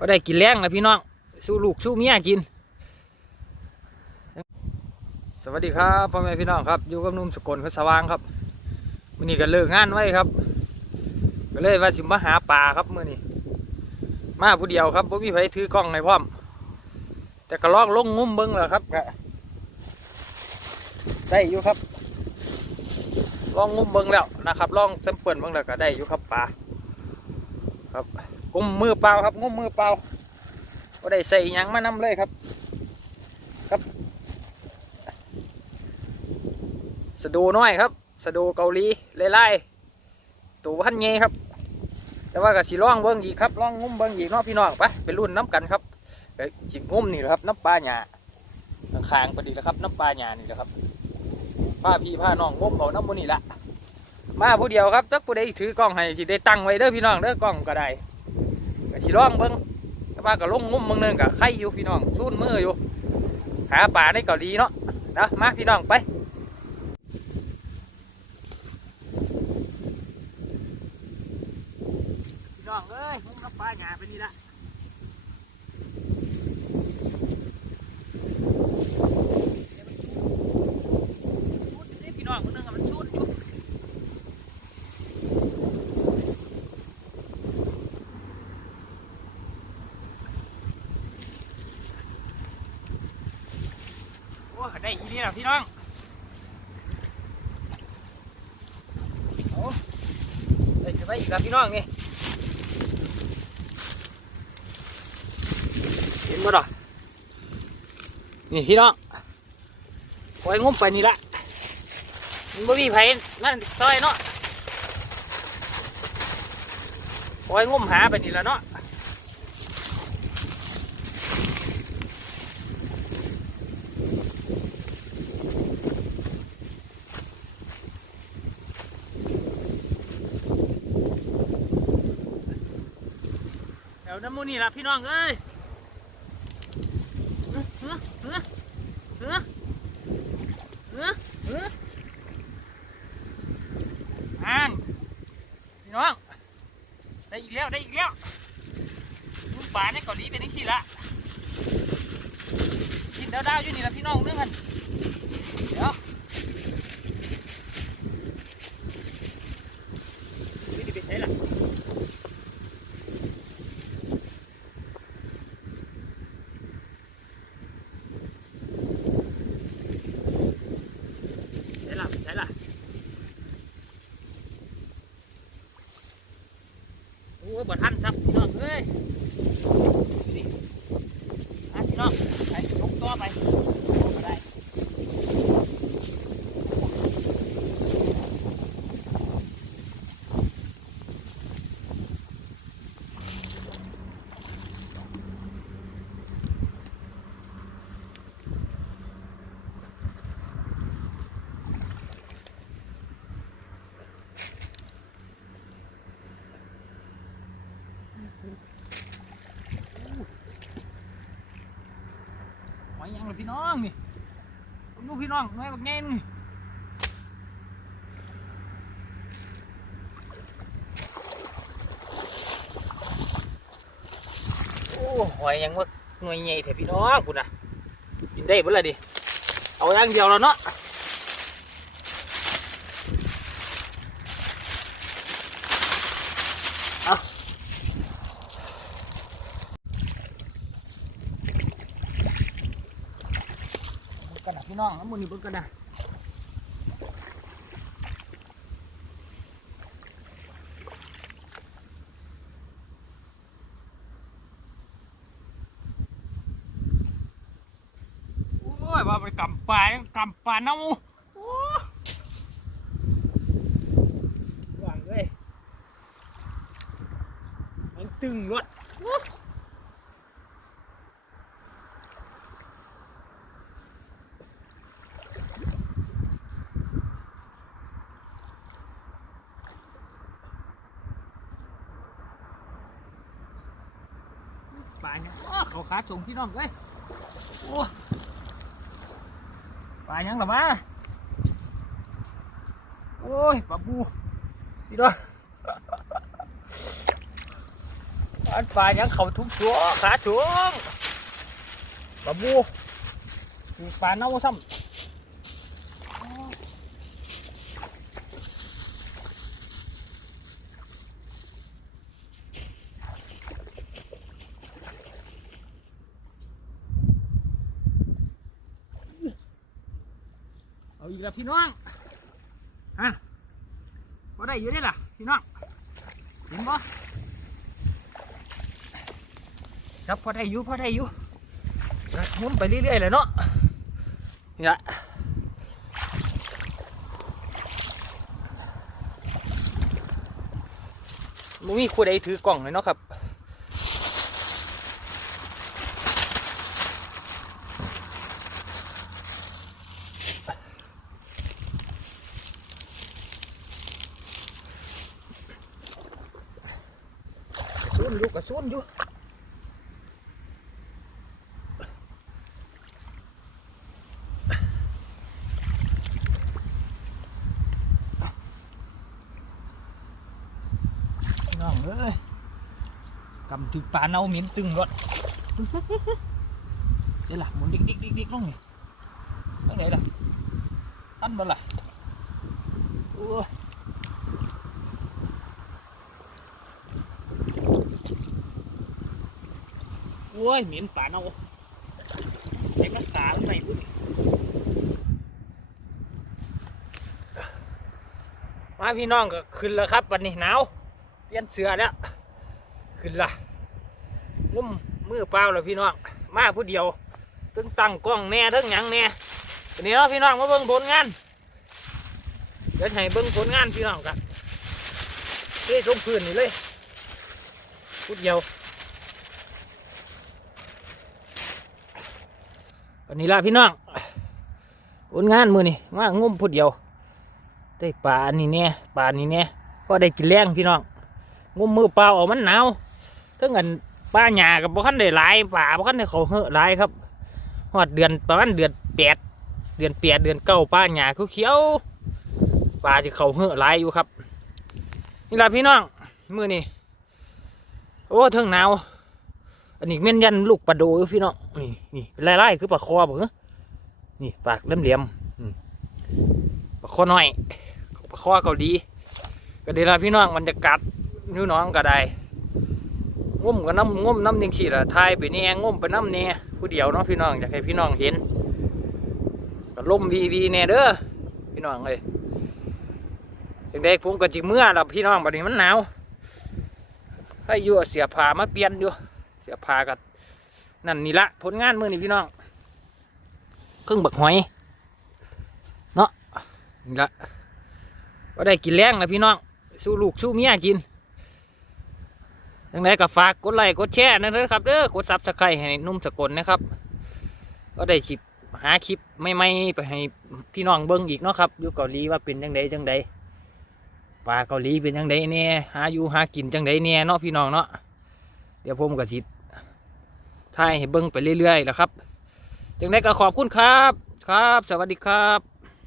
ก็ได้กินแรงแล้วพี่น้อง สู้ลูกสู้เมียกิน สวัสดีครับพ่อแม่พี่น้องครับ อยู่กับนุ่มสกลเขาสว่างครับมื้อนี้ก็เลิกงานไว้ครับ ก็เลยว่าสิมาหาปลาครับมื้อนี้ มาผู้เดียวครับบ่มีไผถือกล้องให้พร้อม แต่ก็ลองลงงุ้มเบิ้งแล้วครับก็ได้อยู่ครับ ลองงุ้มเบิ้งแล้วนะครับ ลองเซมเปิลเบิ้งแล้วก็ได้อยู่ครับปลาครับ ง้มมือเปล่าครับง้มมือเปล่าก็ได้ใส่หยังมานำเลยครับ ครับสะดูน้อยครับสะดูเกาหลีไล่ๆตัวพันเงยครับ แต่ว่าก็สิลองเบิ้งอีกครับลองงุ้มเบิ้งอีกเนาะพี่น้องไปไปรุ่นน้ำกันครับจิงงมนี่แหละครับน้ำปลาหยาข้างๆพอดีแล้วครับน้ำปลาหยานี่แหละครับผ้าพี่ผ้าน้องง้มเอาน้ำมันนี่ละมาผู้เดียวครับตักผู้ใดถือกล้องให้สิได้ตั้งไว้เด้อพี่น้องเด้อกล้องก็ได้ ก็สิร้องเบิ้งแต่ว่าก็ลงงมบางนึงก็ไข่อยู่พี่น้องชุ่นมืออยู่หาปลาในเกาหลีเนาะนะมาพี่น้องไปพี่น้องเอ้ยงมน้ำปลาหยาไปนี่ละพี่น้องคนหนึงอะมันชุดอยู่โอ้ได้อีนี่แล้วพี่น้องโอ้ ไปอีกแล้วพี่น้องนี่เห็นบ่ดอกนี่พี่น้องคอยงมไปนี่ละมันบ่มีไผนั่นซอยเนาะคอยงมหาไปนี่ละเนาะ ดี๋ยวน้ำมูนี่ละพี่น้องเอ้ยเฮ้อเฮ้อเฮ้อเฮ้อเฮ้ออ่านพี่น้อง ได้อีกแล้วได้อีกแล้วมุ้งป่าในเกาหลีเป็นนี่สิละกินดาวดาวๆอยู่นี่ละพี่น้องเรื่องกันเดี๋ยวนี่ดิไปใช้ละใช้ละไปใช้ละ โอ้บ่ทันครับพี่น้องเอ้ยดูดิอะพี่น้องไปยกตัวไปโอ้บ่ได้หอยยัง เลยพี่น้องนี่ผมดูพี่น้องน้อยบักแง่นโอ้หอยยังว่าหน่วยใหญ่แถพี่น้องคุณน่ะกินได้เบ่ละดิเอาอย่างเดียวแล้วเนาะเอาเบิ่ง กันนะพี่น้องน้ำมันนี่เบิ่งกันนะโอ้ยว่าไปกำปลายังกำปลาเน่าโอ้หวังเลยมันตึงรวดโอ้ปลา เนี่ยโอ้เขาขาส่งพี่น้องเลยโอ้ปลายังหรอมาโอ้ยปลาบูพี่น้องอันปลายังเขาทุกชัวขาถุงปลาบูปลาเน่าซ้ำ อีกแล้วพี่น้องฮะพอได้อยู่ได้ล่ะพี่น้องเห็นบ่ครับพอได้อยู่พอได้อยู่หมุนไปเรื่อยๆเลยเนาะนี่ละมึงมีคู่ใดถือกล่องเลยเนาะครับ นอยู่กระสุนอยู่พี่น้องเอ้ยกำถึงปลาเน่าเหม็นตึงรถเดี๋ยวล่ะหมุนดิกดิกดิกดิกลงนี่ตั้งไหนล่ะอันบ่ล่ะโอ้ย โอ้ยเหม็นปลาเน่าเด็กมันตาลไหนบุ้ยมาพี่น้องก็ขึ้นแล้วครับวันนี้หนาวเปลี่ยนเสือแล้วขึ้นละงุ่มมือเปล่าแล้วพี่น้องมาผู้เดียวตึงตั้งกล้องแน่ทั้งหยังแน่วันนี้เนาะพี่น้องมาเบิ่งผลงานเดี๋ยวให้เบิ่งผลงานพี่น้องกันเทลงพื้นนี่เลยผู้เดียว วันนี้ละพี่น้องผลงานมือนี่มางุ่มผู้เดียว ได้ปลาอันนี้แน่ปลาอันนี้แน่ก็ได้กินแรงพี่น้องงุมมือเปล่าเอามันหนาวถึงกันป้าหยากับบ่คันได้หลายป่าบ่คันได้เขาเหอะหลายครับฮอดเดือนประมาณเดือนแปดเดือนแปดเดือนเก้าป้าหยาเขาเขียวป่าที่เขาเหอะหลายอยู่ครับ นี่ละพี่น้องมือนี่โอ้เทิงหนาว อันนี้เม่นยันลูกปลาโดอยู่พี่น้องนี่นี่เป็นลายๆคือปลาคอบ่เนี่ปากเหลี่ยมปลาคอน้อยปลาคอเขาดีก็เดี๋ยวล่ะพี่น้องมันจะกัดนิ้วน้องก็ได้งุ่มก็น้ำงุ่มน้ำนิ่งสีละทายไปเนี่ยงุ่มไปน้ำเนี่ยผู้เดียวเนาะพี่น้องอยากให้พี่น้องเห็นก็ล่มวีวีเนี่ยเด้อพี่น้องเลยเด็กๆผมก็จิเมื่อแล้วพี่น้องบัดนี้มันหนาวให้ยู่เอาเสียผ้ามาเปลี่ยนอยู่ สียผ้ากับนั่นนี่ละผลงานมือนี่พี่น้องเครื่องบักหอยเนาะนี่ละก็ได้กินแรงแล้วพี่น้องสู้ลูกสู้เมียกินยังไงก็ฝากกดไลค์กดแชร์นะเด้อครับเด้อกดซับสไครต์ให้นุ่มสกลนะครับ ก็ได้ชิปหาคลิปไม่ไม่ไปให้พี่น้องเบิ้งอีกเนาะครับอยู่เกาหลีว่าเป็นจังไดจังไดปลาเกาหลีเป็นจังไดเนี่ยหาอยู่หากินจังไดเนี่ยเนาะพี่น้องเนาะเดี๋ยวผมก็สิ ถ่ายให้เบิ้งไปเรื่อยๆแล้วครับจังไดก็ขอบคุณครับ ครับ สวัสดีครับ